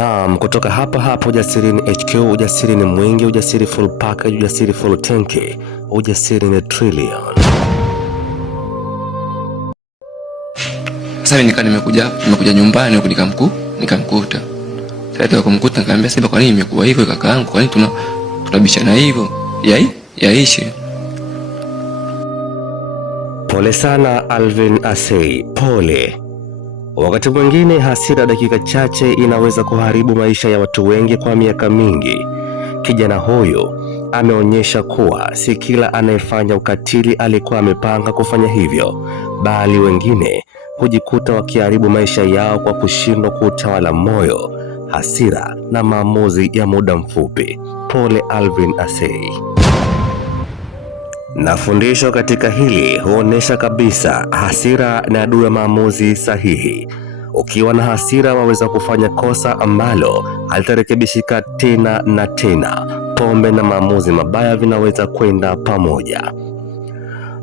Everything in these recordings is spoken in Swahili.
Naam, kutoka hapa Ujasiri HQ, ujasiri ni mwingi, ujasiri full package, ujasiri full tanki, ujasiri ni trillion. Sasa nimekuja nyumbani huko nikamkuta. Sasa kumkuta nikamwambia Simba, kwa nini imekuwa hivyo kakaangu? Kwa nini tunabishana hivyo? Yaishi. Pole sana Alvin Asei, pole. Wakati mwingine hasira dakika chache inaweza kuharibu maisha ya watu wengi kwa miaka mingi. Kijana huyo ameonyesha kuwa si kila anayefanya ukatili alikuwa amepanga kufanya hivyo, bali wengine hujikuta wakiharibu maisha yao kwa kushindwa kuutawala moyo, hasira na maamuzi ya muda mfupi. Pole Alvin Asei. Na fundisho katika hili huonesha kabisa hasira na adui ya maamuzi sahihi. Ukiwa na hasira waweza kufanya kosa ambalo halitarekebishika tena na tena. Pombe na maamuzi mabaya vinaweza kwenda pamoja.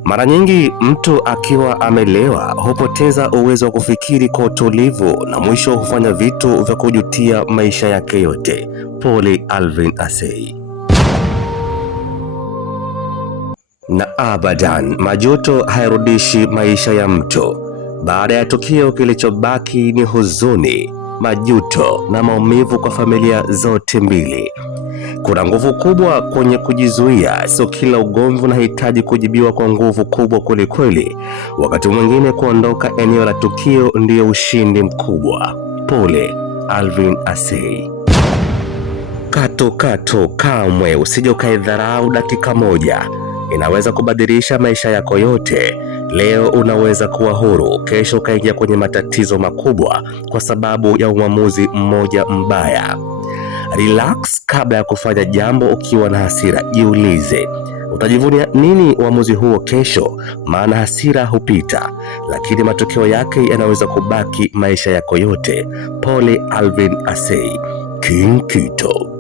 Mara nyingi mtu akiwa amelewa hupoteza uwezo wa kufikiri kwa utulivu na mwisho hufanya vitu vya kujutia maisha yake yote. Pole Alvin Asei. Na abadan, majuto hayarudishi maisha ya mtu. Baada ya tukio, kilichobaki ni huzuni, majuto na maumivu kwa familia zote mbili. Kuna nguvu kubwa kwenye kujizuia. Sio kila ugomvi unahitaji kujibiwa kwa nguvu kubwa kwelikweli. Wakati mwingine kuondoka eneo la tukio ndiyo ushindi mkubwa. Pole Alvin Asei. Kato kamwe usije ukaidharau dakika moja. Inaweza kubadilisha maisha yako yote. Leo unaweza kuwa huru, kesho ukaingia kwenye matatizo makubwa kwa sababu ya uamuzi mmoja mbaya. Relax kabla ya kufanya jambo. Ukiwa na hasira, jiulize utajivunia nini uamuzi huo kesho, maana hasira hupita, lakini matokeo yake yanaweza kubaki maisha yako yote. Pole Alvin Asei, King Kito.